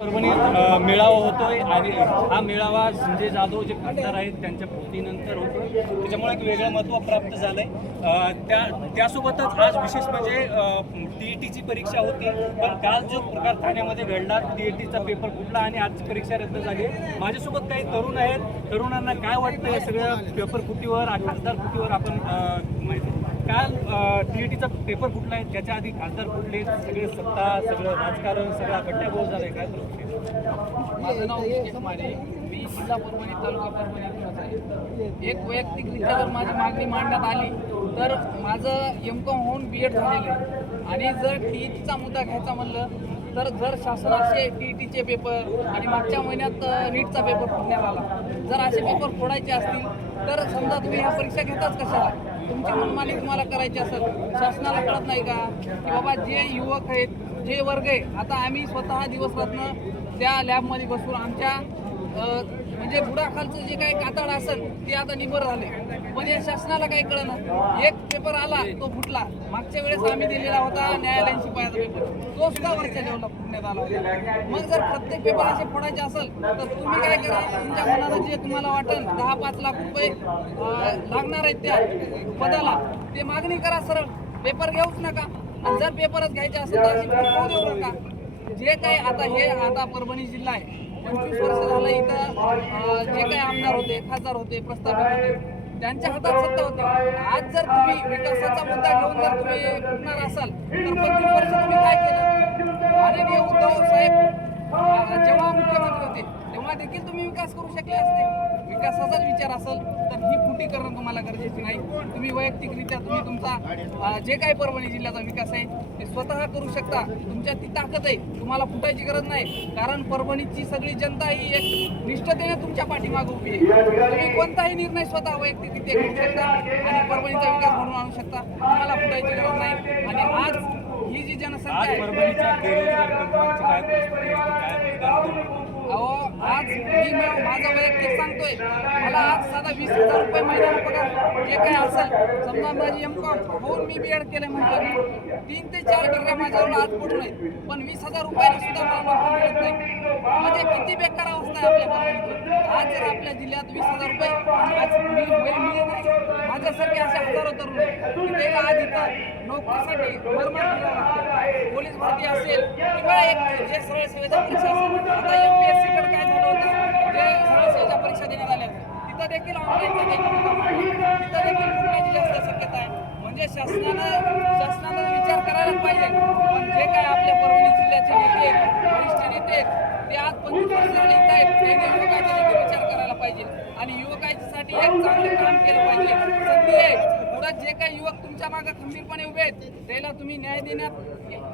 परभणीत मेळावा होतोय आणि हा मेळावा संजय जाधव जे खासदार आहेत त्यांच्या पोटीनंतर होतोय, त्याच्यामुळे एक वेगळं महत्त्व प्राप्त झालंय. त्यासोबतच आज विशेष म्हणजे TETची परीक्षा होती, पण काल जो प्रकार ठाण्यामध्ये घडला, TETचा पेपर फुटला आणि आजची परीक्षा रद्द झाली. माझ्यासोबत काही तरुण आहेत. तरुणांना काय वाटतं या सगळ्या पेपर फुटीवर, खासदार फुटीवर? आपण माहिती काल TETचा पेपर फुटला आहे, त्याच्या आधी खासदार फुटले, सगळे सत्ता, सगळं राजकारण, सगळा गट्ट्याबोळ झालाय. काय माझं नाव विकेश मारे, मी जिल्हा परभणी तालुका परभणी आहे. एक वैयक्तिकरित्या जर माझी मागणी मांडण्यात आली तर माझं M.Com होऊन B.Ed झालेलं आहे आणि जर TETचा मुद्दा घ्यायचा म्हणलं तर जर शासनाचे TETचे पेपर आणि मागच्या महिन्यात नीटचा पेपर फोडण्यात आला, जर असे पेपर फोडायचे असतील तर समजा तुम्ही ह्या परीक्षा घेताच कशाला? तुमची मनमानी तुम्हाला करायची असेल, शासनाला कळत नाही का की बाबा जे युवक आहेत, जे वर्ग आहे, आता आम्ही स्वतः दिवसरात्र त्या लॅबमध्ये बसून आमच्या म्हणजे बुडाखालचं जे काही कातड असेल ते आता निबर झाले, पण या शासनाला काही कळलं. एक पेपर आला तो फुटला, मागच्या वेळेस आम्ही दिलेला होता न्यायालयीन शिपायाचा पेपर, तो सुद्धा वरच्या लेवलला फुटण्यात आला होता. मग जर प्रत्येक पेपर असे फोडायचे असेल तर तुम्ही काय करा, तुमच्या मनाला जे तुम्हाला वाटेल 10-5 लाख रुपये लागणार आहेत त्या पदाला, ते मागणी करा, सरळ पेपर घेऊच नका. आणि जर पेपरच घ्यायचे असेल तर अशी होऊ देऊ नका. जे काही आता परभणी जिल्हा आहे, 25 वर्ष झालं इथं जे काही आमदार होते, खासदार होते, प्रस्थापित होते, त्यांच्या हातात सत्ता होती. आज जर तुम्ही विकासाचा मुद्दा घेऊन जर तुम्ही फुटणार असाल तर 25 वर्ष तुम्ही काय केलं? माननीय उद्धव साहेब जेव्हा मुख्यमंत्री होते तेव्हा देखील तुम्ही विकास करू शकले असते. विकासाचाच विचार असेल तर ही फुटी करणं तुम्हाला गरजेची नाही. तुम्ही वैयक्तिकरित्या तुम्ही तुमचा जे काही परभणी जिल्ह्याचा विकास आहे ते स्वतः करू शकता. तुमच्यात ती ताकद आहे, तुम्हाला फुटायची गरज नाही. कारण परभणीची सगळी जनता ही एक निष्ठतेने तुमच्या पाठीमागे उभी आहे. तुम्ही कोणताही निर्णय स्वतः वैयक्तिकरित्या घेऊ शकता आणि परभणीचा विकास घडवून आणू शकता. तुम्हाला फुटायची गरज नाही. आणि आज ही जी जनसंख्या अहो, आज मी माझा वैयक्तिक सांगतोय, मला आज साधा 20,000 रुपये महिन्याला पगार जे काही असेल, समजा माझी M.Com होऊन मी B.Ed केले म्हटलं की 3 ते 4 डिग्र्या माझ्यावर आज पडून आहेत, पण 20,000 रुपयाला सुद्धा मला नोकरी मिळत नाही. म्हणजे किती बेकार अवस्था आहे आपल्या परभणीची. आज जर आपल्या जिल्ह्यात 20,000 रुपये आज माझ्यासारखे असे हजारो तरुण आहेत की त्याला आज इथं नोकरीसाठी मरमर फिरावं लागतं. पोलीस भरती असेल किंवा एक जे सरळ सेवेच्या परीक्षा असेल, आता MPSC कडे काय झालं होतं, जे सरळ सेवेच्या परीक्षा देण्यात आल्या तिथं देखील ऑनलाईनचा तिथं देखील फुटण्याची जास्त शक्यता आहे. म्हणजे शासनानं विचार करायलाच पाहिजे. पण जे काय आपल्या परभणी जिल्ह्याचे नेते आहेत, वरिष्ठ नेते आहेत, ते आज 25 वर्ष झाले येत आहेत, त्यांनी युवकाचा देखील विचार करायला पाहिजे आणि युवकांसाठी एक चांगलं काम केलं पाहिजे. संधी आहे, पुढे जे काही युवक तुमच्या मागे खंबीरपणे उभे आहेत त्याला तुम्ही न्याय देण्यात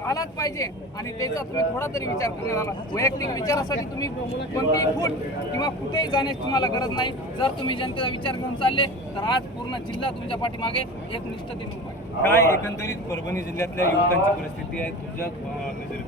आलाच पाहिजे आणि त्याचा तुम्ही थोडा तरी विचार करण्यात आला. वैयक्तिक विचारासाठी तुम्ही कोणतीही फूट किंवा कुठेही जाण्याची तुम्हाला गरज नाही. जर तुम्ही जनतेचा विचार घेऊन चालले तर आज पूर्ण जिल्हा तुमच्या पाठीमागे एक निष्ठतेने उभा आहे. काय एकंदरीत परभणी जिल्ह्यातल्या युवकांची परिस्थिती आहे तुझ्या नजरेत?